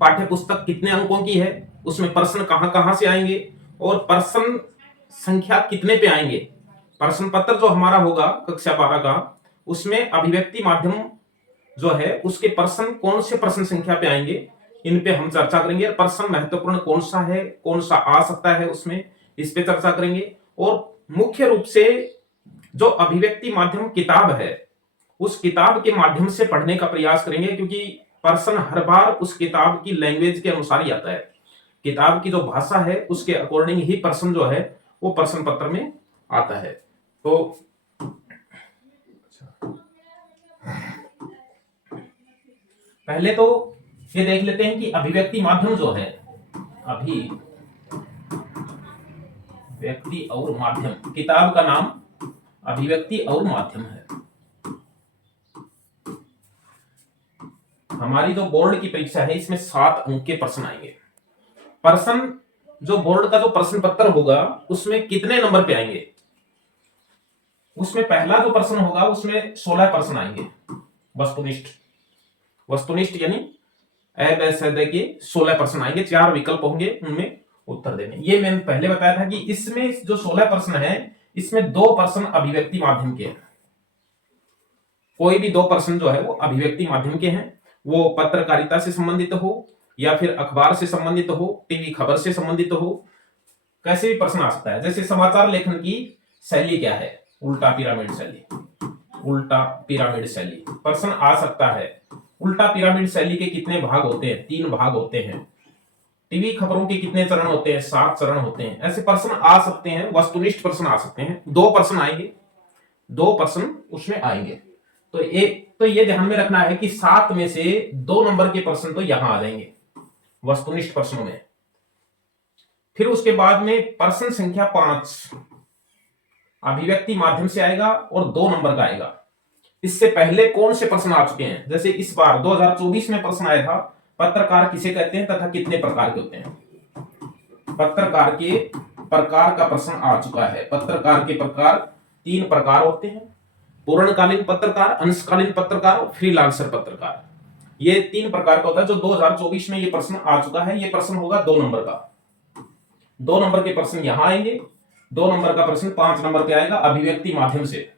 पाठ्य पुस्तक कितने अंकों की है, उसमें प्रश्न कहां कहां से आएंगे और प्रश्न संख्या कितने पे आएंगे। प्रश्न पत्र जो हमारा होगा कक्षा 12 का, उसमें अभिव्यक्ति माध्यम जो है उसके प्रश्न कौन से प्रश्न संख्या पे आएंगे, इन पे हम चर्चा करेंगे। प्रश्न महत्वपूर्ण कौन सा है, कौन सा आ सकता है उसमें, इस पे चर्चा करेंगे। और मुख्य रूप से जो अभिव्यक्ति माध्यम किताब है, उस किताब के माध्यम से पढ़ने का प्रयास करेंगे, क्योंकि प्रश्न हर बार उस किताब की लैंग्वेज के अनुसार ही आता है। किताब की जो भाषा है उसके अकॉर्डिंग ही प्रश्न जो है वो प्रश्न पत्र में आता है। तो पहले तो ये देख लेते हैं कि अभिव्यक्ति माध्यम जो है, अभिव्यक्ति और माध्यम, किताब का नाम अभिव्यक्ति और माध्यम है। हमारी जो बोर्ड की परीक्षा है इसमें 7 अंक के प्रश्न आएंगे। प्रश्न जो बोर्ड का जो प्रश्न पत्र होगा उसमें कितने नंबर पे आएंगे, उसमें पहला जो प्रश्न होगा उसमें 16 प्रश्न आएंगे। वस्तुनिष्ठ यानी के 16 प्रश्न आएंगे, 4 विकल्प होंगे, उनमें उत्तर देने। ये मैंने पहले बताया था कि इसमें जो 16 प्रश्न है इसमें 2 प्रश्न अभिव्यक्ति माध्यम के हैं। कोई भी 2 प्रश्न जो है वो अभिव्यक्ति माध्यम के हैं, वो पत्रकारिता से संबंधित हो या फिर अखबार से संबंधित हो, टीवी खबर से संबंधित हो, कैसे भी प्रश्न आ सकता है। जैसे समाचार लेखन की शैली क्या है, उल्टा पिरामिड शैली प्रश्न आ सकता है। उल्टा पिरामिड शैली के कितने भाग होते हैं, 3 भाग होते हैं। टीवी खबरों के कितने चरण होते हैं, 7 चरण होते हैं। ऐसे प्रश्न आ सकते हैं। वस्तुनिष्ठ प्रश्न आ सकते हैं, 2 प्रश्न आएंगे, 2 प्रश्न उसमें आएंगे। तो ये ध्यान में रखना है कि 7 में से 2 नंबर के प्रश्न तो यहां आ जाएंगे वस्तुनिष्ठ प्रश्नों में। फिर उसके बाद में प्रश्न संख्या 5 अभिव्यक्ति माध्यम से आएगा और 2 नंबर का आएगा। इससे पहले कौन से प्रश्न आ चुके हैं, जैसे इस बार 2024 में प्रश्न आया था, पत्रकार किसे कहते हैं तथा कितने प्रकार के होते हैं। पत्रकार के प्रकार का प्रश्न आ चुका है। पत्रकार के प्रकार 3 प्रकार होते हैं, पूर्णकालीन पत्रकार, अंशकालीन पत्रकार और फ्रीलांसर पत्रकार। ये 3 प्रकार का होता है। जो 2024 में ये प्रश्न आ चुका है, ये प्रश्न होगा 2 नंबर का। 2 नंबर के प्रश्न यहां आएंगे, 2 नंबर का प्रश्न 5 नंबर पे आएगा अभिव्यक्ति माध्यम से।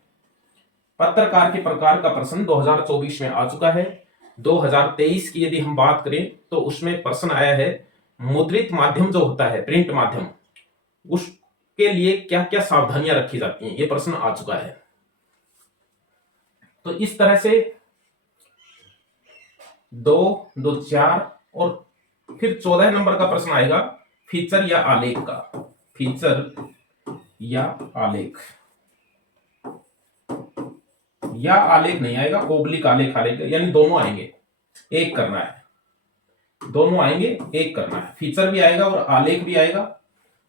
पत्रकार के प्रकार का प्रश्न 2024 में आ चुका है। 2023 की यदि हम बात करें तो उसमें प्रश्न आया है मुद्रित माध्यम जो होता है, प्रिंट माध्यम, उसके लिए क्या क्या सावधानियां रखी जाती हैं, ये प्रश्न आ चुका है। तो इस तरह से 2, 2, 4 और फिर 14 नंबर का प्रश्न आएगा फीचर या आलेख का। फीचर या आलेख, या आलेख नहीं आएगा, ओब्लिक आलेख आएगा, यानी दोनों आएंगे, एक करना है। दोनों आएंगे, एक करना है। फीचर भी आएगा और आलेख भी आएगा,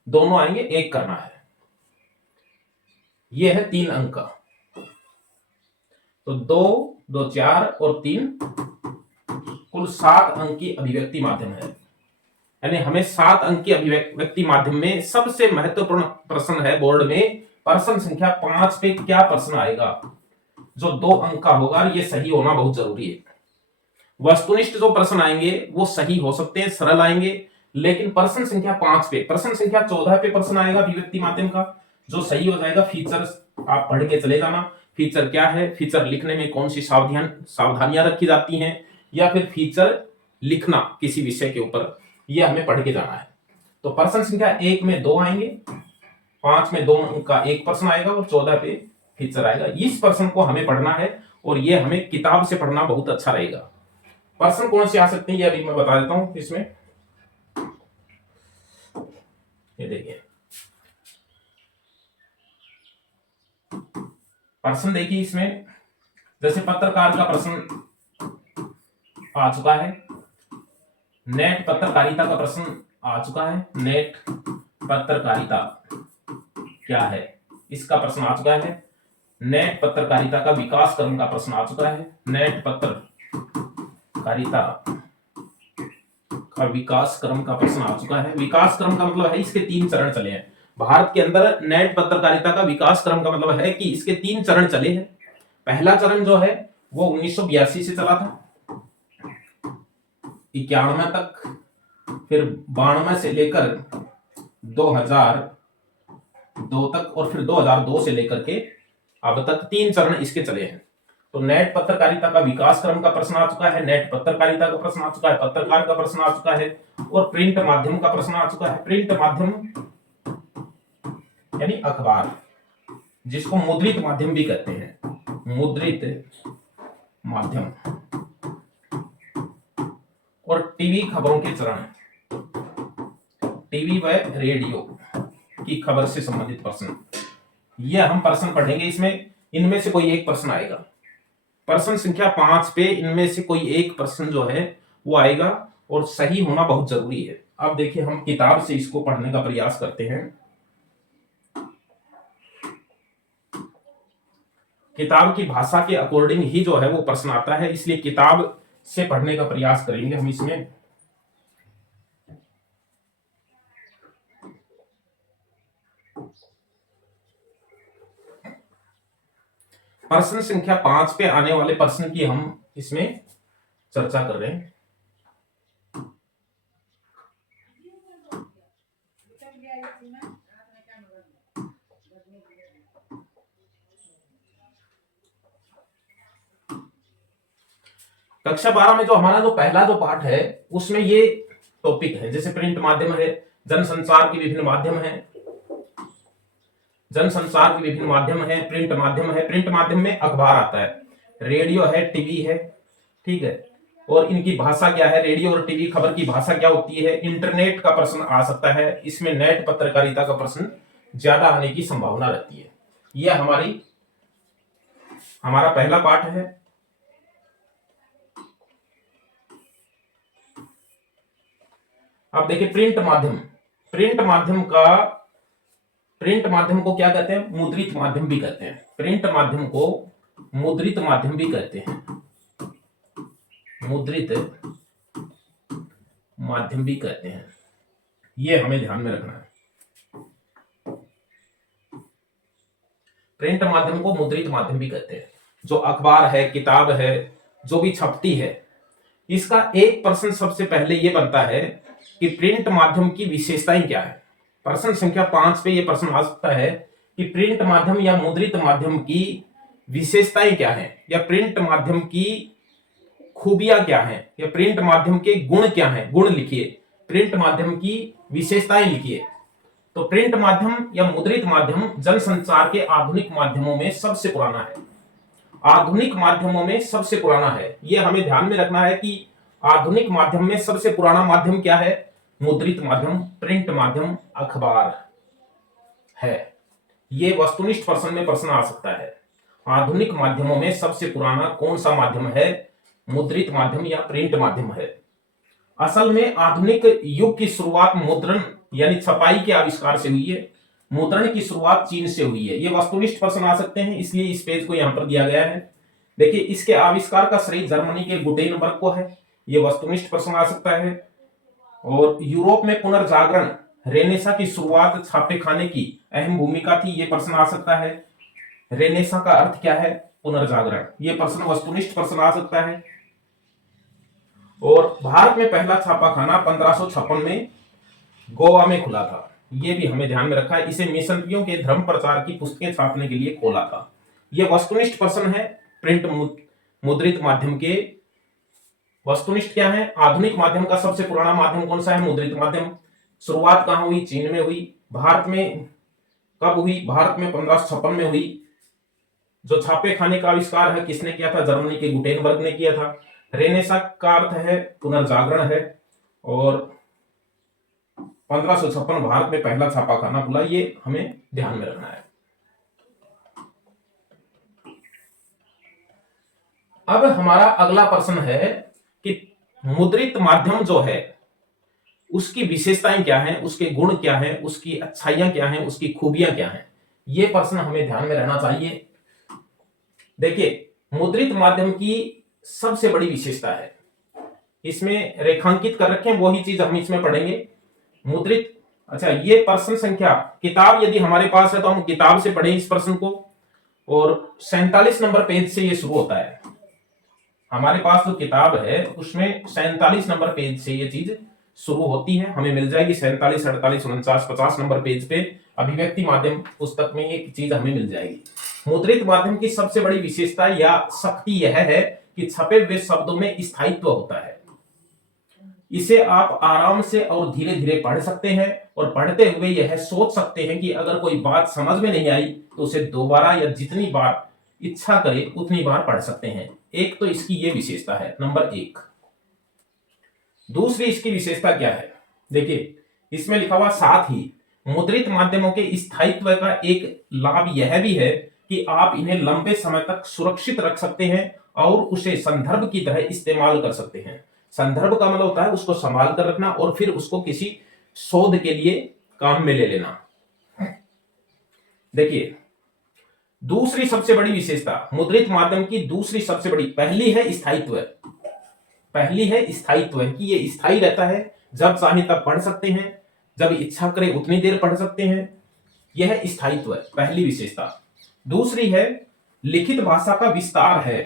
दोनों आएंगे, एक करना है। यह है 3 अंक का। तो 2, 2, 4 और 3 कुल 7 अंक की अभिव्यक्ति माध्यम है। यानी हमें 7 अंक की अभिव्यक्ति माध्यम में सबसे महत्वपूर्ण प्रश्न है बोर्ड में, प्रश्न संख्या 5 पे क्या प्रश्न आएगा, जो 2 अंक का होगा। ये सही होना बहुत जरूरी है। वस्तुनिष्ठ जो प्रश्न आएंगे वो सही हो सकते हैं, सरल आएंगे, लेकिन प्रश्न संख्या 5 पे, प्रश्न संख्या 14 पे प्रश्न आएगा अभिव्यक्ति माध्यम का, जो सही हो जाएगा। फीचर आप पढ़ के चले जाना, फीचर क्या है, फीचर लिखने में कौन सी सावधानियां रखी जाती हैं, या फिर फीचर लिखना किसी विषय के ऊपर, ये हमें पढ़ के जाना है। तो प्रश्न संख्या 1 में 2 आएंगे, 5 में 2 अंक का एक प्रश्न आएगा और 14 पे फीचर आएगा। इस प्रश्न को हमें पढ़ना है और ये हमें किताब से पढ़ना बहुत अच्छा रहेगा। प्रश्न कौन से आ सकते हैं ये अभी मैं बता देता हूं। इसमें ये देखिए, प्रश्न देखिए इसमें, जैसे पत्रकार का प्रश्न आ चुका है, नेट पत्रकारिता का प्रश्न आ चुका है। नेट पत्रकारिता क्या है, इसका प्रश्न आ चुका है। नेट पत्रकारिता का विकास क्रम का प्रश्न आ चुका है। नेट पत्रकारिता का विकास क्रम का प्रश्न आ चुका है। विकास क्रम का मतलब है इसके 3 चरण चले हैं। भारत के अंदर नेट पत्रकारिता का विकास क्रम का मतलब है कि इसके 3 चरण चले हैं। पहला चरण जो है वो 1982 से चला था। 1991 तक, फिर 92 से लेकर 2002 तक, और फिर 2002 से लेकर के अब तक 3 चरण इसके चले हैं। तो नेट पत्रकारिता का विकास क्रम का प्रश्न आ चुका है, नेट पत्रकारिता का प्रश्न आ चुका है, पत्रकार का प्रश्न आ चुका है, और प्रिंट माध्यम का प्रश्न आ चुका है। प्रिंट माध्यम यानी अखबार, जिसको मुद्रित माध्यम भी कहते हैं, मुद्रित माध्यम। और टीवी खबरों के चरण, टीवी व रेडियो की खबर से संबंधित प्रश्न, ये हम प्रश्न पढ़ेंगे। इसमें इनमें से कोई एक प्रश्न आएगा। प्रश्न संख्या 5 पे इनमें से कोई एक प्रश्न जो है वो आएगा, और सही होना बहुत जरूरी है। अब देखिए, हम किताब से इसको पढ़ने का प्रयास करते हैं। किताब की भाषा के अकॉर्डिंग ही जो है वो प्रश्न आता है, इसलिए किताब से पढ़ने का प्रयास करेंगे हम इसमें। प्रश्न संख्या 5 पे आने वाले प्रश्न की हम इसमें चर्चा कर रहे हैं। कक्षा 12 में जो हमारा जो पहला जो पाठ है उसमें ये टॉपिक है, जैसे प्रिंट माध्यम है, जनसंचार के विभिन्न माध्यम है, जनसंचार के विभिन्न माध्यम है, प्रिंट माध्यम है। प्रिंट माध्यम में अखबार आता है, रेडियो है, टीवी है, ठीक है। और इनकी भाषा क्या है, रेडियो और टीवी खबर की भाषा क्या होती है। इंटरनेट का प्रश्न आ सकता है, इसमें नेट पत्रकारिता का प्रश्न ज्यादा आने की संभावना रहती है। यह हमारा पहला पाठ है। अब देखिए, प्रिंट माध्यम, प्रिंट माध्यम को क्या कहते हैं, मुद्रित माध्यम भी कहते हैं। प्रिंट माध्यम को मुद्रित माध्यम भी कहते हैं, मुद्रित माध्यम भी कहते हैं। ये हमें ध्यान में रखना है। प्रिंट माध्यम को मुद्रित माध्यम भी कहते हैं। जो अखबार है, किताब है, जो भी छपती है, इसका एक प्रश्न सबसे पहले ये बनता है कि प्रिंट माध्यम की विशेषताएं क्या है। प्रश्न संख्या 5 पे यह प्रश्न आ सकता है कि प्रिंट माध्यम या मुद्रित माध्यम की विशेषताएं क्या हैं, या प्रिंट माध्यम की खूबियां क्या हैं, या प्रिंट माध्यम के गुण क्या हैं। गुण लिखिए, प्रिंट माध्यम की विशेषताएं लिखिए। तो प्रिंट माध्यम या मुद्रित माध्यम जनसंचार के आधुनिक माध्यमों में सबसे पुराना है, आधुनिक माध्यमों में सबसे पुराना है। यह हमें ध्यान में रखना है कि आधुनिक माध्यम में सबसे पुराना माध्यम क्या है, मुद्रित माध्यम, प्रिंट माध्यम, अखबार है। यह वस्तुनिष्ठ प्रश्न में प्रश्न आ सकता है, आधुनिक माध्यमों में सबसे पुराना कौन सा माध्यम है, मुद्रित माध्यम या प्रिंट माध्यम है। असल में आधुनिक युग की शुरुआत मुद्रण यानी छपाई के आविष्कार से हुई है। मुद्रण की शुरुआत चीन से हुई है। ये वस्तुनिष्ठ प्रश्न आ सकते हैं, इसलिए इस पेज को यहां पर दिया गया है। देखिए, इसके आविष्कार का श्रेय जर्मनी के गुटेनबर्ग को है। ये वस्तुनिष्ठ प्रश्न आ सकता है। और यूरोप में पुनर्जागरण, रेनेसा की शुरुआत, छापे खाने की अहम भूमिका थी। ये प्रश्न आ सकता है। रेनेसा का अर्थ क्या है, पुनर्जागरण। ये प्रश्न वस्तुनिष्ठ प्रश्न आ सकता है। और भारत में पहला छापाखाना 1556 में गोवा में खुला था। ये भी हमें ध्यान में रखा है। इसे मिशनरियों के धर्म प्रचार की पुस्तकें छापने के लिए खोला था। ये वस्तुनिष्ठ प्रश्न है। प्रिंट मुद्रित माध्यम के वस्तुनिष्ठ क्या है, आधुनिक माध्यम का सबसे पुराना माध्यम कौन सा है, मुद्रित माध्यम। शुरुआत कहां हुई, चीन में हुई। भारत में कब हुई, भारत में 1556 में हुई। जो छापे खाने का आविष्कार है किसने किया था, जर्मनी के गुटेनबर्ग ने किया था। रेनेसा का अर्थ है पुनर्जागरण है। और 1556 भारत में पहला छापाखाना खुला। ये हमें ध्यान में रखना है। अब हमारा अगला प्रश्न है कि मुद्रित माध्यम जो है उसकी विशेषताएं क्या हैं, उसके गुण क्या हैं, उसकी अच्छाइयां क्या हैं, उसकी खूबियां क्या हैं। ये प्रश्न हमें ध्यान में रहना चाहिए। देखिए, मुद्रित माध्यम की सबसे बड़ी विशेषता है, इसमें रेखांकित कर रखे हैं, वही चीज हम इसमें पढ़ेंगे। मुद्रित, अच्छा, ये प्रश्न संख्या, किताब यदि हमारे पास है तो हम किताब से पढ़ें इस प्रश्न को। और 47 नंबर पेज से ये शुरू होता है। हमारे पास जो किताब है उसमें 47 नंबर पेज से ये चीज शुरू होती है, हमें मिल जाएगी 47, 48, 49, 50 नंबर पेज पे अभिव्यक्ति माध्यम पुस्तक में ये चीज हमें मिल जाएगी। मुद्रित माध्यम की सबसे बड़ी विशेषता या शक्ति यह है कि छपे हुए शब्दों में स्थायित्व होता है। इसे आप आराम से और धीरे धीरे पढ़ सकते हैं और पढ़ते हुए यह सोच सकते हैं कि अगर कोई बात समझ में नहीं आई तो उसे दोबारा या जितनी बार इच्छा करे उतनी बार पढ़ सकते हैं। एक तो इसकी ये विशेषता है, नंबर एक। दूसरी इसकी विशेषता क्या है, देखिए इसमें लिखा हुआ साथ ही मुद्रित माध्यमों के स्थायित्व का एक लाभ यह भी है कि आप इन्हें लंबे समय तक सुरक्षित रख सकते हैं और उसे संदर्भ की तरह इस्तेमाल कर सकते हैं। संदर्भ का मतलब होता है उसको संभाल कर रखना और फिर उसको किसी शोध के लिए काम में ले लेना। देखिए दूसरी सबसे बड़ी विशेषता मुद्रित माध्यम की, दूसरी सबसे बड़ी, पहली है स्थायित्व। पहली है स्थायित्व कि ये स्थायी रहता है, जब चाहे तब पढ़ सकते हैं, जब इच्छा करे उतनी देर पढ़ सकते हैं, यह स्थायित्व है, पहली विशेषता। दूसरी है लिखित भाषा का विस्तार है।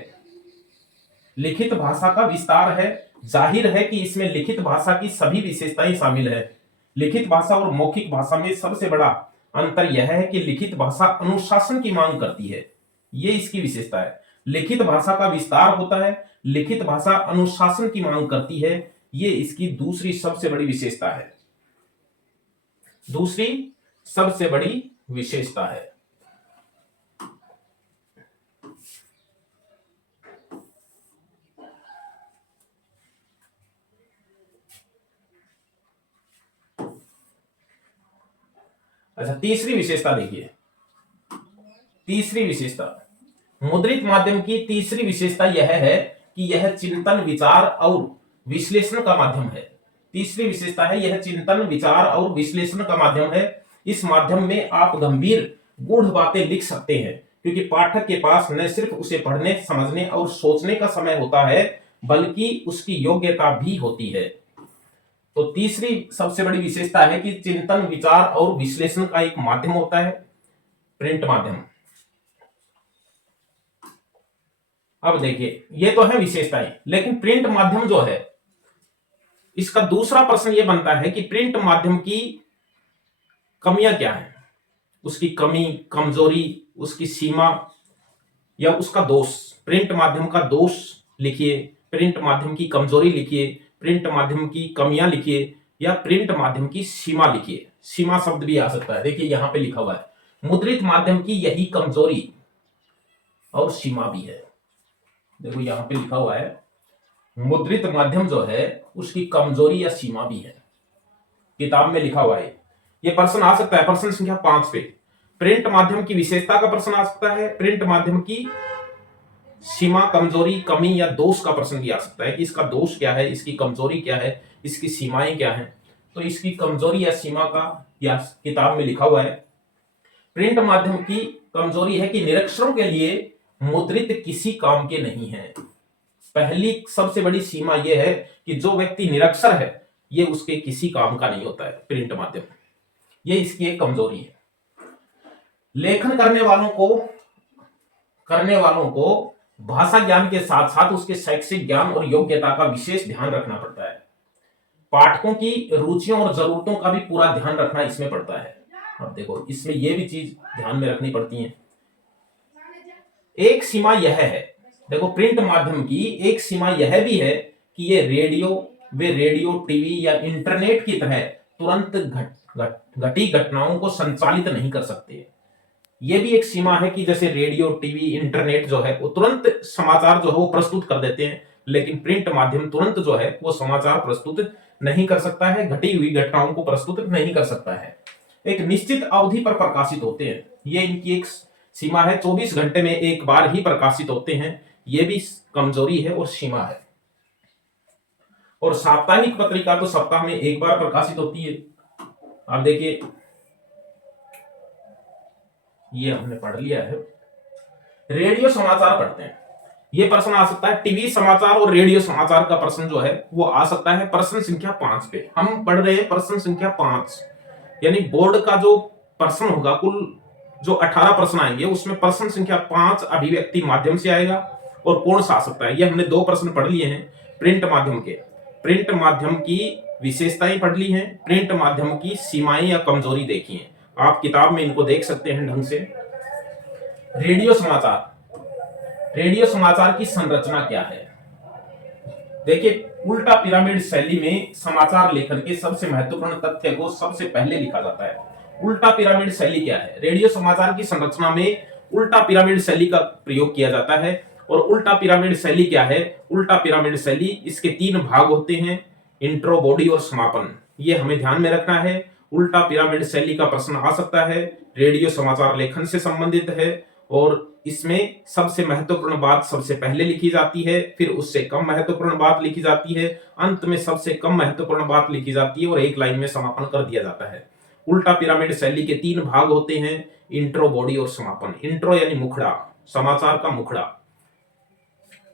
लिखित भाषा का विस्तार है, जाहिर है कि इसमें लिखित भाषा की सभी विशेषताएं शामिल है। लिखित भाषा और मौखिक भाषा में सबसे बड़ा अंतर यह है कि लिखित भाषा अनुशासन की मांग करती है, ये इसकी विशेषता है। लिखित भाषा का विस्तार होता है, लिखित भाषा अनुशासन की मांग करती है, ये इसकी दूसरी सबसे बड़ी विशेषता है। दूसरी सबसे बड़ी विशेषता है। अच्छा, तीसरी विशेषता देखिए। तीसरी विशेषता मुद्रित माध्यम की तीसरी विशेषता यह है कि यह चिंतन, विचार और विश्लेषण का माध्यम है। तीसरी विशेषता है यह चिंतन, विचार और विश्लेषण का माध्यम है। इस माध्यम में आप गंभीर गूढ़ बातें लिख सकते हैं क्योंकि पाठक के पास न सिर्फ उसे पढ़ने, समझने और सोचने का समय होता है बल्कि उसकी योग्यता भी होती है। तो तीसरी सबसे बड़ी विशेषता है कि चिंतन, विचार और विश्लेषण का एक माध्यम होता है प्रिंट माध्यम। अब देखिए ये तो है विशेषताएं, लेकिन प्रिंट माध्यम जो है इसका दूसरा प्रश्न यह बनता है कि प्रिंट माध्यम की कमियां क्या हैं, उसकी कमी, कमजोरी, उसकी सीमा या उसका दोष। प्रिंट माध्यम का दोष लिखिए, प्रिंट माध्यम की कमजोरी लिखिए, प्रिंट माध्यम की कमियां लिखिए या प्रिंट माध्यम की सीमा लिखिए। सीमा शब्द भी आ सकता है, देखिए यहां पे लिखा हुआ है मुद्रित माध्यम की यही कमजोरी और सीमा भी है। देखो यहां पे लिखा हुआ है मुद्रित माध्यम जो है उसकी कमजोरी या सीमा भी है, किताब में लिखा हुआ है। ये प्रश्न आ सकता है प्रश्न संख्या 5 पे। प्रिंट माध्यम की विशेषता का प्रश्न आ सकता है, प्रिंट माध्यम की सीमा, कमजोरी, कमी या दोष का प्रश्न भी आ सकता है कि इसका दोष क्या है, इसकी कमजोरी क्या है, इसकी सीमाएं क्या हैं। तो इसकी कमजोरी या सीमा का या किताब में लिखा हुआ है प्रिंट माध्यम की कमजोरी है कि निरक्षरों के लिए मुद्रित किसी काम के नहीं है। पहली सबसे बड़ी सीमा यह है कि जो व्यक्ति निरक्षर है ये उसके किसी काम का नहीं होता है प्रिंट माध्यम, ये इसकी एक कमजोरी है। लेखन करने वालों को भाषा ज्ञान के साथ साथ उसके शैक्षिक ज्ञान और योग्यता का विशेष ध्यान रखना पड़ता है। पाठकों की रुचियों और जरूरतों का भी पूरा ध्यान रखना इसमें पड़ता है। अब देखो इसमें यह भी चीज ध्यान में रखनी पड़ती है। एक सीमा यह है, देखो प्रिंट माध्यम की एक सीमा यह भी है कि ये रेडियो, टीवी या इंटरनेट की तरह तुरंत घटी घटनाओं को संचालित नहीं कर सकते। ये भी एक सीमा है कि जैसे रेडियो, टीवी, इंटरनेट जो है वो तुरंत समाचार जो है वो प्रस्तुत कर देते हैं, लेकिन प्रिंट माध्यम तुरंत जो है वो समाचार प्रस्तुत नहीं कर सकता है, घटी हुई घटनाओं को प्रस्तुत नहीं कर सकता है। एक निश्चित अवधि पर प्रकाशित होते हैं, ये इनकी एक सीमा है। 24 घंटे में एक बार ही प्रकाशित होते हैं, ये भी कमजोरी है और सीमा है। और साप्ताहिक पत्रिका तो सप्ताह में एक बार प्रकाशित होती है। आप देखिए ये हमने पढ़ लिया है। रेडियो समाचार पढ़ते हैं, ये प्रश्न आ सकता है। टीवी समाचार और रेडियो समाचार का प्रश्न जो है वो आ सकता है प्रश्न संख्या 5 पे। हम पढ़ रहे हैं प्रश्न संख्या 5, यानी बोर्ड का जो प्रश्न होगा, कुल जो 18 प्रश्न आएंगे उसमें प्रश्न संख्या 5 अभिव्यक्ति माध्यम से आएगा और कौन सा आ सकता है। ये हमने 2 प्रश्न पढ़ लिए हैं प्रिंट माध्यम के। प्रिंट माध्यम की विशेषताएं पढ़ ली हैं, प्रिंट माध्यम की सीमाएं या कमजोरी देखी है। आप किताब में इनको देख सकते हैं ढंग से। रेडियो समाचार, रेडियो समाचार की संरचना क्या है। देखिए, उल्टा पिरामिड शैली में समाचार लेखन के सबसे महत्वपूर्ण तथ्य को सबसे पहले लिखा जाता है। उल्टा पिरामिड शैली क्या है। रेडियो समाचार की संरचना में उल्टा पिरामिड शैली का प्रयोग किया जाता है। और उल्टा पिरामिड शैली क्या है। उल्टा पिरामिड शैली, इसके 3 भाग होते हैं, इंट्रो, बॉडी और समापन। ये हमें ध्यान में रखना है। उल्टा पिरामिड शैली का प्रश्न आ सकता है, रेडियो समाचार लेखन से संबंधित है, और इसमें सबसे महत्वपूर्ण बात सबसे पहले लिखी जाती है, फिर उससे कम महत्वपूर्ण बात लिखी जाती है, अंत में सबसे कम महत्वपूर्ण बात लिखी जाती है और एक लाइन में समापन कर दिया जाता है। उल्टा पिरामिड शैली के 3 भाग होते हैं, इंट्रो, बॉडी और समापन। इंट्रो यानी मुखड़ा, समाचार का मुखड़ा।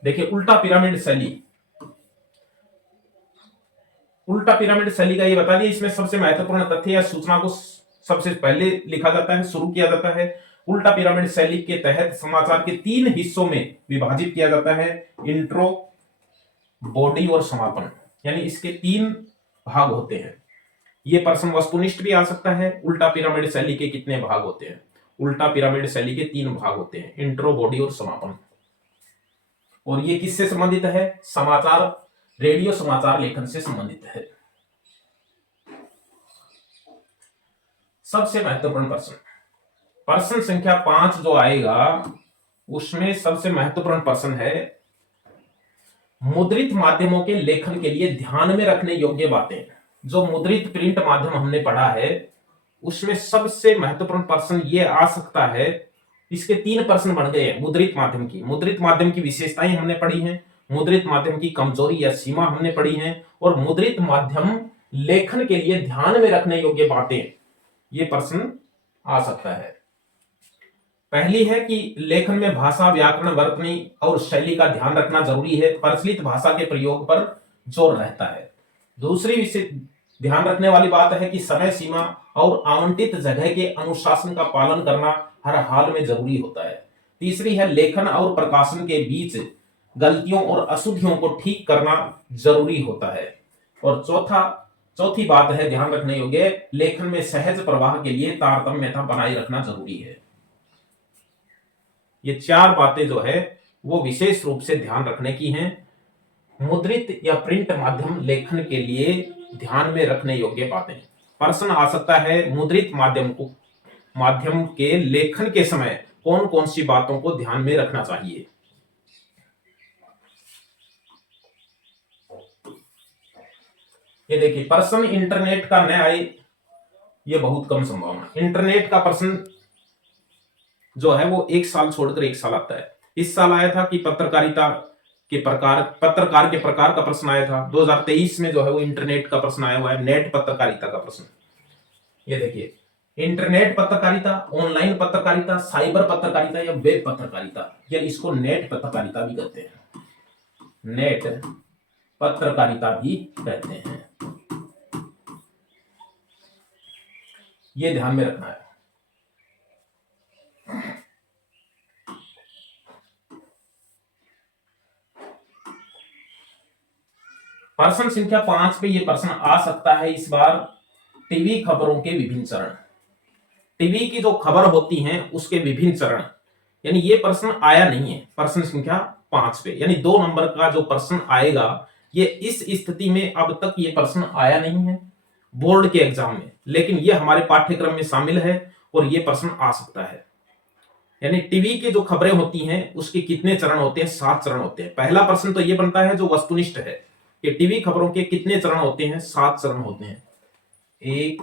देखिए, उल्टा पिरामिड शैली, उल्टा पिरामिड शैली का ये बता दिया, इसमें सबसे महत्वपूर्ण तथ्य या सूचना को सबसे पहले लिखा जाता है, शुरू किया जाता है। उल्टा पिरामिड शैली के तहत समाचार के 3 हिस्सों में विभाजित किया जाता है, इंट्रो, बॉडी और समापन, यानी इसके 3 भाग होते हैं। ये प्रश्न वस्तुनिष्ठ भी आ सकता है, उल्टा पिरामिड शैली के कितने भाग होते हैं। उल्टा पिरामिड शैली के 3 भाग होते हैं, इंट्रो, बॉडी और समापन। और ये किससे संबंधित है, समाचार, रेडियो समाचार लेखन से संबंधित है। सबसे महत्वपूर्ण प्रश्न, प्रश्न संख्या 5 जो आएगा उसमें सबसे महत्वपूर्ण प्रश्न है, मुद्रित माध्यमों के लेखन के लिए ध्यान में रखने योग्य बातें। जो मुद्रित प्रिंट माध्यम हमने पढ़ा है उसमें सबसे महत्वपूर्ण प्रश्न ये आ सकता है। इसके 3 प्रश्न बन गए हैं मुद्रित माध्यम की। मुद्रित माध्यम की विशेषताएं हमने पढ़ी हैं, मुद्रित माध्यम की कमजोरी या सीमा हमने पढ़ी है, और मुद्रित माध्यम लेखन के लिए ध्यान में रखने योग्य बातें, ये प्रश्न आ सकता है। पहली है कि लेखन में भाषा, व्याकरण, वर्तनी और शैली का ध्यान रखना जरूरी है, प्रचलित भाषा के प्रयोग पर जोर रहता है। दूसरी विषय ध्यान रखने वाली बात है कि समय सीमा और आवंटित जगह के अनुशासन का पालन करना हर हाल में जरूरी होता है। तीसरी है, लेखन और प्रकाशन के बीच गलतियों और अशुद्धियों को ठीक करना जरूरी होता है। और चौथी बात है ध्यान रखने योग्य, लेखन में सहज प्रवाह के लिए तारतम्यता बनाए रखना जरूरी है। ये 4 बातें जो है वो विशेष रूप से ध्यान रखने की हैं। मुद्रित या प्रिंट माध्यम लेखन के लिए ध्यान में रखने योग्य बातें। प्रश्न आ सकता है, मुद्रित माध्यम के लेखन के समय कौन कौन सी बातों को ध्यान में रखना चाहिए। ये देखिए, प्रश्न इंटरनेट का न आए ये बहुत कम संभावना। इंटरनेट का प्रश्न जो है वो 1 साल छोड़कर 1 साल आता है। इस साल आया था कि पत्रकार के प्रकार का प्रश्न आया था। 2023 में जो है वो इंटरनेट का प्रश्न आया हुआ है, नेट पत्रकारिता का प्रश्न। ये देखिए, इंटरनेट पत्रकारिता, ऑनलाइन पत्रकारिता, साइबर पत्रकारिता या वेब पत्रकारिता, या इसको नेट पत्रकारिता भी कहते हैं, नेट पत्रकारिता भी कहते हैं। ये ध्यान में रखना है। प्रश्न संख्या 5 पे ये प्रश्न आ सकता है इस बार, टीवी खबरों के विभिन्न चरण। टीवी की जो खबर होती हैं उसके विभिन्न चरण, यानी ये प्रश्न आया नहीं है प्रश्न संख्या 5 पे, यानी 2 नंबर का जो प्रश्न आएगा ये इस स्थिति में अब तक ये प्रश्न आया नहीं है बोर्ड के एग्जाम में, लेकिन ये हमारे पाठ्यक्रम में शामिल है और ये प्रश्न आ सकता है। यानी टीवी की जो खबरें होती हैं उसके कितने चरण होते हैं, 7 चरण होते हैं। पहला प्रश्न तो ये बनता है जो वस्तुनिष्ठ है कि टीवी खबरों के कितने चरण होते हैं, 7 चरण होते हैं। 1,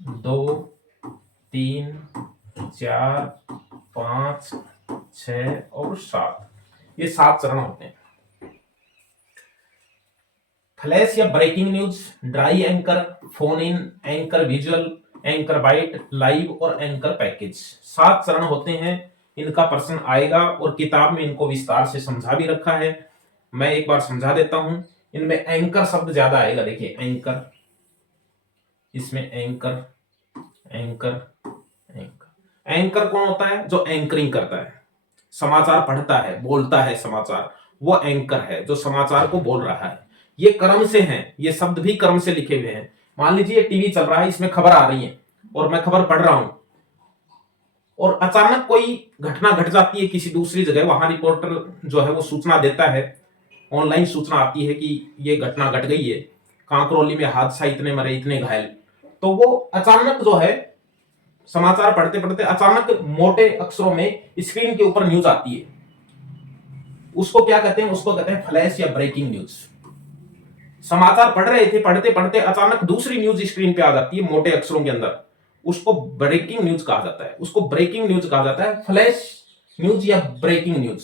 2, 3, 4, 5, 6 और 7, ये 7 चरण होते हैं। फ्लैश या breaking news, dry anchor, phone in, anchor visual, anchor byte, live और एंकर पैकेज, 7 चरण होते हैं। इनका प्रश्न आएगा और किताब में इनको विस्तार से समझा भी रखा है। मैं एक बार समझा देता हूं। इनमें एंकर शब्द ज्यादा आएगा। देखिए, एंकर, इसमें एंकर, एंकर, एंकर। एंकर कौन होता है, जो एंकरिंग करता है। समाचार पढ़ता है, बोलता है समाचार, वो एंकर है जो समाचार को बोल रहा है। ये क्रम से हैं, ये शब्द भी क्रम से लिखे हुए हैं। मान लीजिए टीवी चल रहा है, इसमें खबर आ रही है और मैं खबर पढ़ रहा हूं, और अचानक कोई घटना घट जाती है किसी दूसरी जगह, वहां रिपोर्टर जो है वो सूचना देता है, ऑनलाइन सूचना आती है कि ये घटना घट गई है, कांकरौली में हादसा, इतने मरे, इतने घायल। तो वो अचानक जो है समाचार पढ़ते पढ़ते अचानक मोटे अक्षरों में स्क्रीन के ऊपर न्यूज आती है। उसको क्या कहते हैं? उसको कहते हैं फ्लैश या ब्रेकिंग न्यूज। समाचार पढ़ रहे थे, पढ़ते पढ़ते अचानक दूसरी न्यूज स्क्रीन पे आ जाती है मोटे अक्षरों के अंदर, उसको ब्रेकिंग न्यूज कहा जाता है। उसको ब्रेकिंग न्यूज कहा जाता है, फ्लैश न्यूज या ब्रेकिंग न्यूज।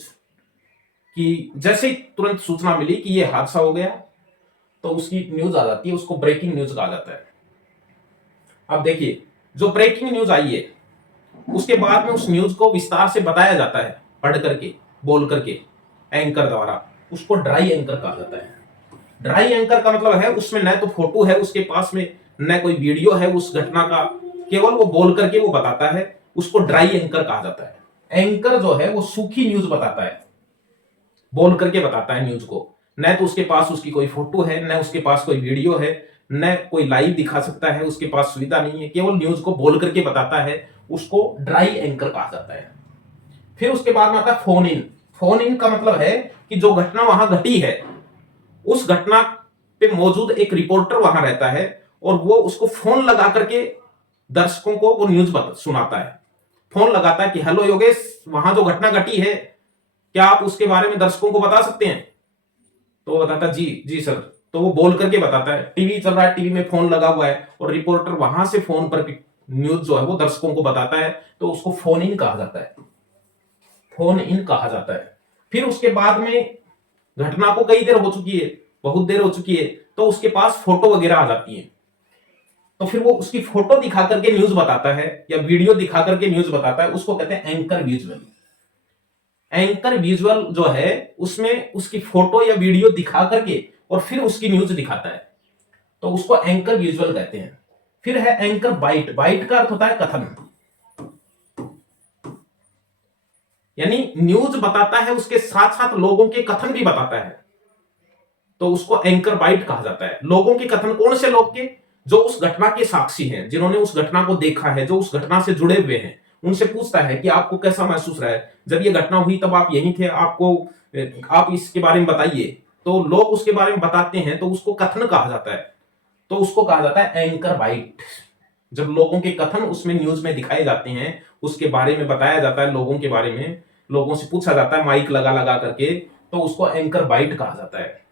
कि जैसे ही तुरंत सूचना मिली कि ये हादसा हो गया, तो उसकी न्यूज आ जाती है, उसको ब्रेकिंग न्यूज कहा जाता है। अब देखिए, जो ब्रेकिंग न्यूज आई है, उसके बाद में उस न्यूज को विस्तार से बताया जाता है, पढ़ करके, बोल करके, एंकर द्वारा। उसको ड्राई एंकर कहा जाता है। ड्राई एंकर का मतलब है उसमें न तो फोटो है उसके पास में, न कोई वीडियो है उस घटना का, केवल वो बोल करके वो बताता है। उसको ड्राई एंकर कहा जाता है। एंकर जो है वो सूखी न्यूज बताता है, बोल करके बताता है न्यूज को। न तो उसके पास उसकी कोई फोटो है, न उसके पास कोई वीडियो है, न कोई लाइव दिखा सकता है, उसके पास सुविधा नहीं है, केवल न्यूज को बोल करके बताता है। उसको ड्राई एंकर कहा जाता है। फिर उसके बाद में आता है फोन इन। फोन इन का मतलब है कि जो घटना वहां घटी है, उस घटना पे मौजूद एक रिपोर्टर वहां रहता है और वो उसको फोन लगा करके दर्शकों को वो न्यूज सुनाता है। फोन लगाता है कि हेलो योगेश, वहां जो घटना घटी है, क्या आप उसके बारे में दर्शकों को बता सकते हैं? तो वो बताता जी जी सर। तो वो बोल करके बताता है। टीवी चल रहा है, टीवी में फोन लगा हुआ है और रिपोर्टर वहां से फोन पर न्यूज जो है वो दर्शकों को बताता है, तो उसको फोन इन कहा जाता है। फोन इन कहा जाता है। फिर उसके बाद में घटना को कई देर हो चुकी है, बहुत देर हो चुकी है, तो उसके पास फोटो वगैरह आ जाती है, तो फिर वो उसकी फोटो दिखा करके न्यूज बताता है या वीडियो दिखा करके न्यूज बताता है। उसको कहते हैं एंकर विजुअल। एंकर विजुअल जो है उसमें उसकी फोटो या वीडियो दिखा करके और फिर उसकी न्यूज दिखाता है, तो उसको एंकर विजुअल कहते हैं। फिर है एंकर बाइट। बाइट का अर्थ होता है कथन, यानी न्यूज बताता है, उसके साथ साथ लोगों के कथन भी बताता है, तो उसको एंकर बाइट कहा जाता है। लोगों के कथन कौन से लोग के? जो उस घटना के साक्षी हैं, जिन्होंने उस घटना को देखा है, जो उस घटना से जुड़े हुए हैं। उनसे पूछता है कि आपको कैसा महसूस रहा है, जब ये घटना हुई तब आप यहीं थे, आपको आप इसके बारे में बताइए। तो लोग उसके बारे में बताते हैं, तो उसको कथन कहा जाता है, तो उसको कहा जाता है एंकर बाइट। जब लोगों के कथन उसमें न्यूज में दिखाए जाते हैं, उसके बारे में बताया जाता है, लोगों के बारे में लोगों से पूछा जाता है माइक लगा लगा करके, तो उसको एंकर बाइट कहा जाता है।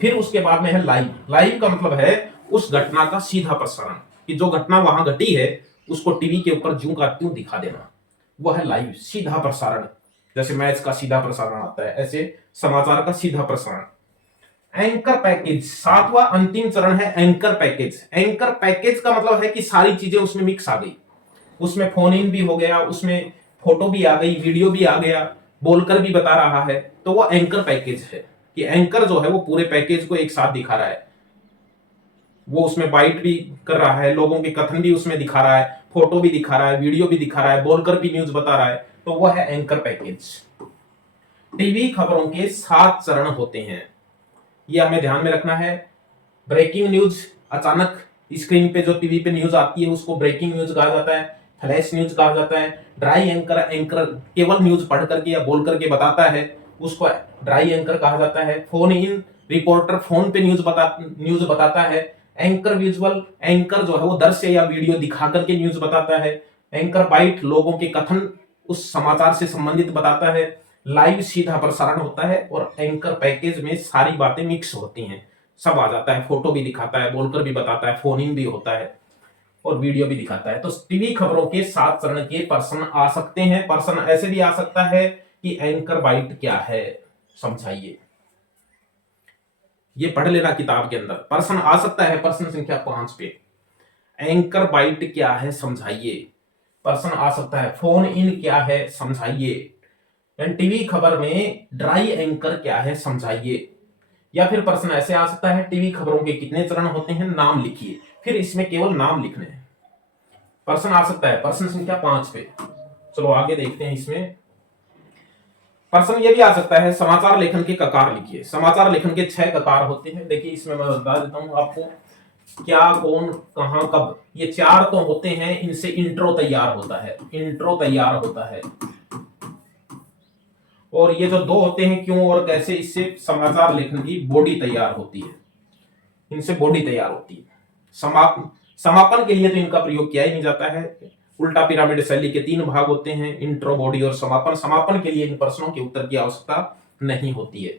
फिर उसके बाद में है लाइव। लाइव का मतलब है उस घटना का सीधा प्रसारण, कि जो घटना वहां घटी है उसको टीवी के ऊपर ज्यों का त्यों दिखा देना, वो है लाइव, सीधा प्रसारण। जैसे मैच का सीधा प्रसारण आता है, ऐसे समाचार का सीधा प्रसारण। एंकर पैकेज, सातवां अंतिम चरण है एंकर पैकेज। एंकर पैकेज का मतलब है कि सारी चीजें उसमें मिक्स आ गई, उसमें फोन इन भी हो गया, उसमें फोटो भी आ गई, वीडियो भी आ गया, बोलकर भी बता रहा है, तो वो एंकर पैकेज है। कि एंकर जो है वो पूरे पैकेज को एक साथ दिखा रहा है, वो उसमें बाइट भी कर रहा है, लोगों के कथन भी उसमें दिखा रहा है, फोटो भी दिखा रहा है, वीडियो भी दिखा रहा है, बोलकर भी न्यूज बता रहा है, तो वो है एंकर पैकेज। टीवी खबरों के 7 चरण होते हैं, ये हमें ध्यान में रखना है। ब्रेकिंग न्यूज, अचानक स्क्रीन पे जो टीवी पे न्यूज आती है उसको ब्रेकिंग न्यूज कहा जाता है, फ्लैश न्यूज कहा जाता है। ड्राई एंकर, एंकर केवल न्यूज पढ़ करके या बोल करके बताता है, उसको ड्राई एंकर कहा जाता है। फोन इन, रिपोर्टर फोन पे न्यूज बताता है। एंकर विजुअल, एंकर जो है वो दृश्य या वीडियो दिखा करके न्यूज बताता है। एंकर बाइट, लोगों के कथन उस समाचार से संबंधित बताता है। लाइव, सीधा प्रसारण होता है। और एंकर पैकेज में सारी बातें मिक्स होती हैं, सब आ जाता है, फोटो भी दिखाता है, बोलकर भी बताता है, फोन इन भी होता है और वीडियो भी दिखाता है। तो टीवी खबरों के 7 चरण के प्रश्न आ सकते हैं। प्रश्न ऐसे भी आ सकता है कि एंकर बाइट क्या है, समझाइए। ये पढ़ लेना किताब के अंदर, प्रश्न आ सकता है प्रश्न संख्या 5 पे, एंकर बाइट क्या है समझाइए। प्रश्न आ सकता है फोन इन क्या है समझाइए। टीवी खबर में ड्राई एंकर क्या है समझाइए। या फिर प्रश्न ऐसे आ सकता है टीवी खबरों के कितने चरण होते हैं, नाम लिखिए। फिर इसमें केवल नाम लिखने हैं। प्रश्न आ सकता है प्रश्न संख्या 5 पे। चलो आगे देखते हैं इसमें। प्रश्न ये भी आ सकता है, समाचार लेखन के ककार लिखिए। समाचार लेखन के 6 ककार होते हैं। देखिए इसमें मैं बता देता हूं आपको, क्या, कौन, कहां, कब, ये 4 तो होते हैं, इनसे इंट्रो तैयार होता है, इंट्रो तैयार होता है। और ये जो 2 होते हैं, क्यों और कैसे, इससे समाचार लेखन की बॉडी तैयार होती है, इनसे बॉडी तैयार होती है। समापन के लिए तो इनका प्रयोग किया ही नहीं जाता है। उल्टा पिरामिड शैली के 3 भाग होते हैं, इंट्रो, बॉडी और समापन। समापन के लिए इन प्रश्नों के उत्तर की आवश्यकता नहीं होती है।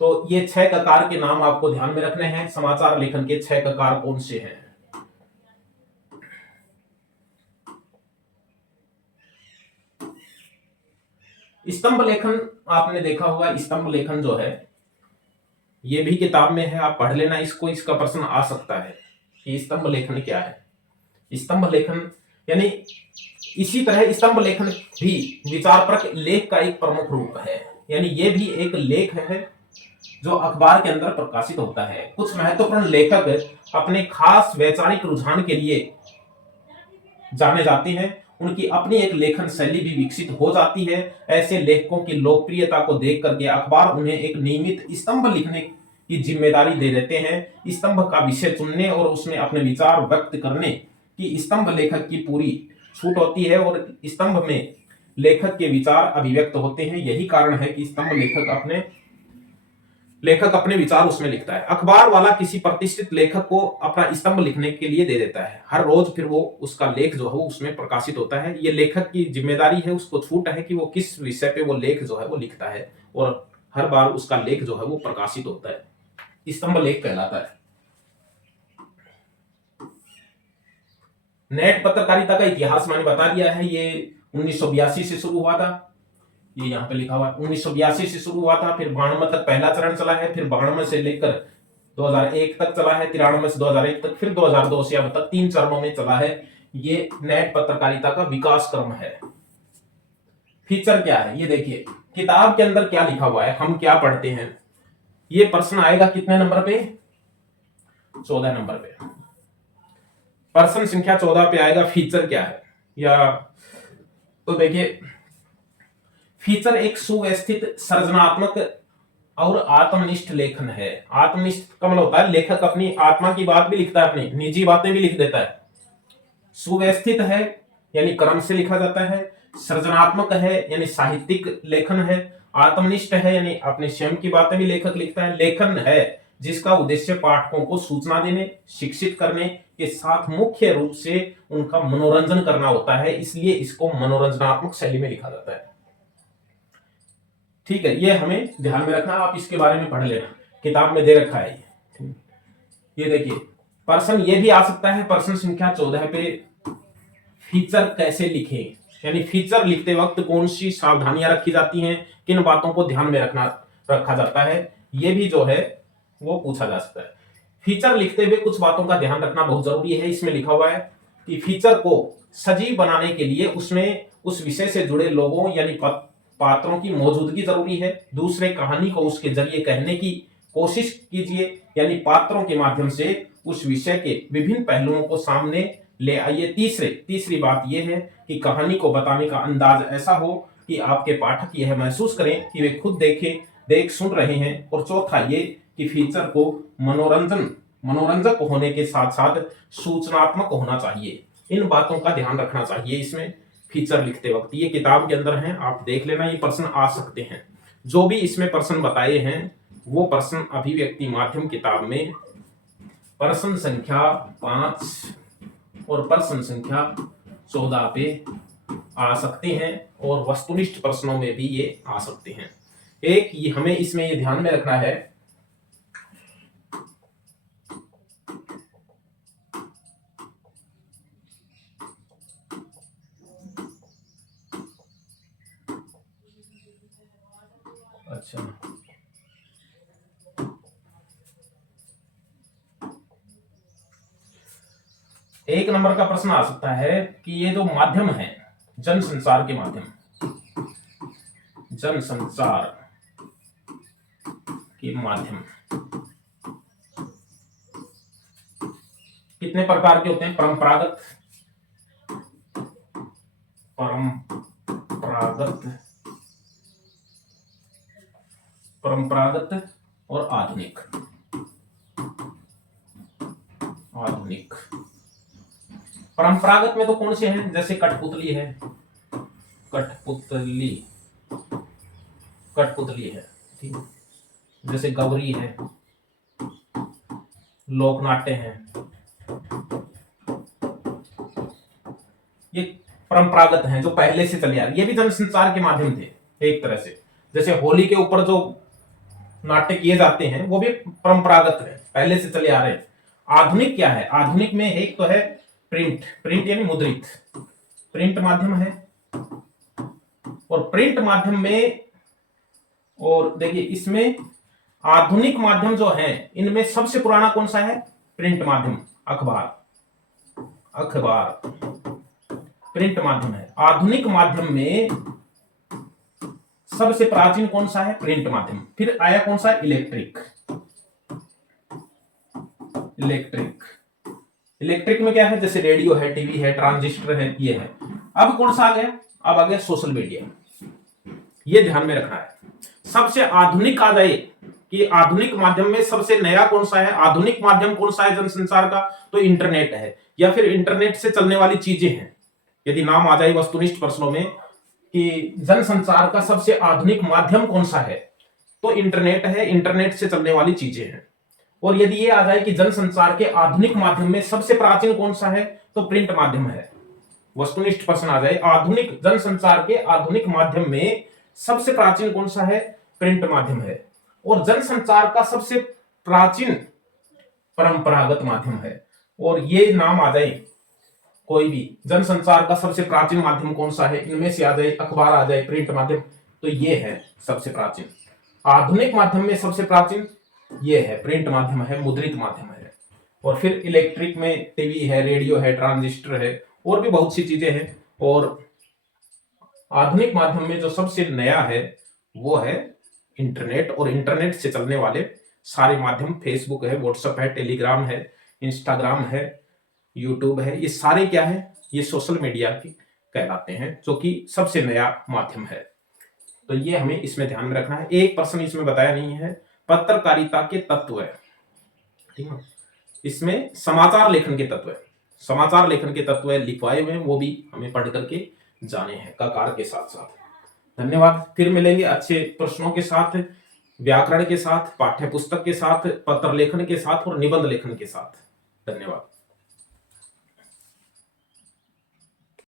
तो ये 6 ककार के नाम आपको ध्यान में रखने हैं। समाचार लेखन के 6 ककार कौन से हैं? स्तंभ लेखन आपने देखा होगा। स्तंभ लेखन जो है ये भी किताब में है, आप पढ़ लेना इसको। इसका प्रश्न आ सकता है कि स्तंभ लेखन क्या है। स्तंभ लेखन यानी इसी तरह स्तंभ लेखन भी विचारपरक लेख का एक प्रमुख रूप है। यानी ये भी एक लेख है जो अखबार के अंदर प्रकाशित होता है। कुछ महत्वपूर्ण लेखक अपने खास वैचारिक रुझान के लिए जाने जाते हैं, उनकी अपनी एक लेखन शैली भी विकसित हो जाती है। ऐसे लेखकों की लोकप्रियता को देख करके अखबार उन्हें एक नियमित स्तंभ लिखने की जिम्मेदारी दे देते हैं। स्तंभ का विषय चुनने और उसमें अपने विचार व्यक्त करने की स्तंभ लेखक की पूरी छूट होती है, और स्तंभ में लेखक के विचार अभिव्यक्त होते हैं। यही कारण है कि स्तंभ लेखक अपने विचार उसमें लिखता है। अखबार वाला किसी प्रतिष्ठित लेखक को अपना स्तंभ लिखने के लिए दे देता है हर रोज, फिर वो उसका लेख जो है वो उसमें प्रकाशित होता है। ये लेखक की जिम्मेदारी है, उसको छूट है कि वो किस विषय पे वो लेख जो है वो लिखता है, और हर बार उसका लेख जो है वो प्रकाशित होता है। स्तंभ लेख कहलाता है। नेट पत्रकारिता का इतिहास मैंने बता दिया है। ये 1982 से शुरू हुआ था, ये यहाँ पे लिखा हुआ है। 1982 से शुरू हुआ था, फिर 92 तक पहला चरण चला है, फिर 92 से लेकर 2001 तक चला है, 93 से 2001 तक, फिर 2002 से अब तक 3 चरणों में चला है। ये नेट पत्रकारिता का विकास क्रम है। फीचर क्या है ये देखिए, किताब के अंदर क्या लिखा हुआ है, हम क्या पढ़ते हैं। ये प्रश्न आएगा कितने नंबर पे? 14 नंबर पे। प्रश्न संख्या 14 पे आएगा फीचर क्या है। या तो देखिए, फीचर एक सुव्यवस्थित, सृजनात्मक और आत्मनिष्ठ लेखन है। आत्मनिष्ठ का मतलब होता है लेखक अपनी आत्मा की बात भी लिखता है, अपनी निजी बातें भी लिख देता है। सुव्यवस्थित है यानी क्रम से लिखा जाता है। सृजनात्मक है यानी साहित्यिक लेखन है। आत्मनिष्ठ है यानी अपने स्वयं की बातें भी लेखक लिखता है। लेखन है जिसका उद्देश्य पाठकों को सूचना देने, शिक्षित करने के साथ मुख्य रूप से उनका मनोरंजन करना होता है, इसलिए इसको मनोरंजनात्मक शैली में लिखा जाता है। ठीक है, ये हमें ध्यान में रखना, आप इसके बारे में पढ़ लेना, किताब में दे रखा है ये देखिए। प्रश्न ये भी आ सकता है प्रश्न संख्या 14 पे, फीचर कैसे लिखें, यानी फीचर लिखते वक्त कौन सी सावधानियां रखी जाती हैं, किन बातों को ध्यान में रखा जाता है, ये भी जो है वो पूछा जा सकता है। फीचर लिखते हुए कुछ बातों का ध्यान रखना बहुत जरूरी है। इसमें लिखा हुआ है कि फीचर को सजीव बनाने के लिए उसमें उस विषय से जुड़े लोगों यानी पात्रों की मौजूदगी जरूरी है। दूसरे, कहानी को उसके जरिए कहने की कोशिश कीजिए, यानी पात्रों के माध्यम से उस विषय के विभिन्न पहलुओं को सामने ले आइए। तीसरी बात यह है कि कहानी को बताने का अंदाज ऐसा हो कि आपके पाठक यह महसूस करें कि वे खुद देख सुन रहे हैं। और चौथा ये कि फीचर को मनोरंजक होने के साथ साथ सूचनात्मक होना चाहिए। इन बातों का ध्यान रखना चाहिए इसमें फीचर लिखते वक्त। ये किताब के अंदर हैं, आप देख लेना, ये प्रश्न आ सकते हैं। जो भी इसमें प्रश्न बताए हैं वो प्रश्न अभिव्यक्ति माध्यम किताब में प्रश्न संख्या 5 और प्रश्न संख्या 14 पे आ सकते हैं, और वस्तुनिष्ठ प्रश्नों में भी ये आ सकते हैं। एक ये हमें इसमें ये ध्यान में रखना है, अच्छा, एक नंबर का प्रश्न आ सकता है कि ये जो माध्यम है जनसंचार के माध्यम, जनसंचार के माध्यम कितने प्रकार के होते हैं? परंपरागत परंपरागत और आधुनिक। आधुनिक परंपरागत में तो कौन से हैं, जैसे कठपुतली है, कठपुतली, कठपुतली है, ठीक है, जैसे गौरी है, लोकनाट्य है, ये परंपरागत हैं जो पहले से चले आ रहे। ये भी जनसंचार के माध्यम थे एक तरह से। जैसे होली के ऊपर जो नाट्य किए जाते हैं वो भी परंपरागत है, पहले से चले आ रहे हैं। आधुनिक क्या है, आधुनिक में एक तो है प्रिंट, प्रिंट यानी मुद्रित, प्रिंट माध्यम है। और प्रिंट माध्यम में, और देखिए इसमें आधुनिक माध्यम जो है इनमें सबसे पुराना कौन सा है, प्रिंट माध्यम, अखबार, अखबार प्रिंट माध्यम है। आधुनिक माध्यम में सबसे प्राचीन कौन सा है, प्रिंट माध्यम। फिर आया कौन सा, इलेक्ट्रिक, इलेक्ट्रिक, इलेक्ट्रिक में क्या है, जैसे रेडियो है, टीवी है, ट्रांजिस्टर है, ये है। अब कौन सा आ गया, अब आ गया सोशल मीडिया। ये ध्यान में रखना है। सबसे आधुनिक आ जाए कि आधुनिक माध्यम में सबसे नया कौन सा है, आधुनिक माध्यम कौन सा है जनसंचार का, तो इंटरनेट है, या फिर इंटरनेट से चलने वाली चीजें हैं। यदि नाम आ जाए वस्तुनिष्ठ प्रश्नों में कि जनसंचार का सबसे आधुनिक माध्यम कौन सा है, तो इंटरनेट है, इंटरनेट से चलने वाली चीजें हैं। और यदि ये आ जाए कि जनसंचार के आधुनिक माध्यम में सबसे प्राचीन कौन सा है, तो प्रिंट माध्यम है। वस्तुनिष्ठ प्रश्न आ जाए, आधुनिक जनसंचार के आधुनिक माध्यम में सबसे प्राचीन कौन सा है, प्रिंट माध्यम है। और जनसंचार का सबसे प्राचीन परंपरागत माध्यम है। और ये नाम आ जाए कोई भी, जनसंचार का सबसे प्राचीन माध्यम कौन सा है, इनमें से आ जाए, अखबार आ जाए, प्रिंट माध्यम, तो ये है सबसे प्राचीन। आधुनिक माध्यम में सबसे प्राचीन ये है, प्रिंट माध्यम है, मुद्रित माध्यम है। और फिर इलेक्ट्रिक में टीवी है, रेडियो है, ट्रांजिस्टर है, और भी बहुत सी चीजें हैं। और आधुनिक माध्यम में जो सबसे नया है वो है इंटरनेट, और इंटरनेट से चलने वाले सारे माध्यम, फेसबुक है, व्हाट्सएप है, टेलीग्राम है, इंस्टाग्राम है, यूट्यूब है, ये सारे क्या है, ये सोशल मीडिया की कहलाते हैं, जो कि सबसे नया माध्यम है। तो ये हमें इसमें ध्यान में रखना है। एक प्रश्न इसमें बताया नहीं है, पत्रकारिता के तत्व है, ठीक है, इसमें समाचार लेखन के तत्व है, समाचार लेखन के तत्व है लिखवाए हुए हैं, वो भी हमें पढ़ करके जाने हैं ककार के साथ साथ। धन्यवाद। फिर मिलेंगे अच्छे प्रश्नों के साथ, व्याकरण के साथ, पाठ्य पुस्तक के साथ, पत्र लेखन के साथ और निबंध लेखन के साथ। धन्यवाद।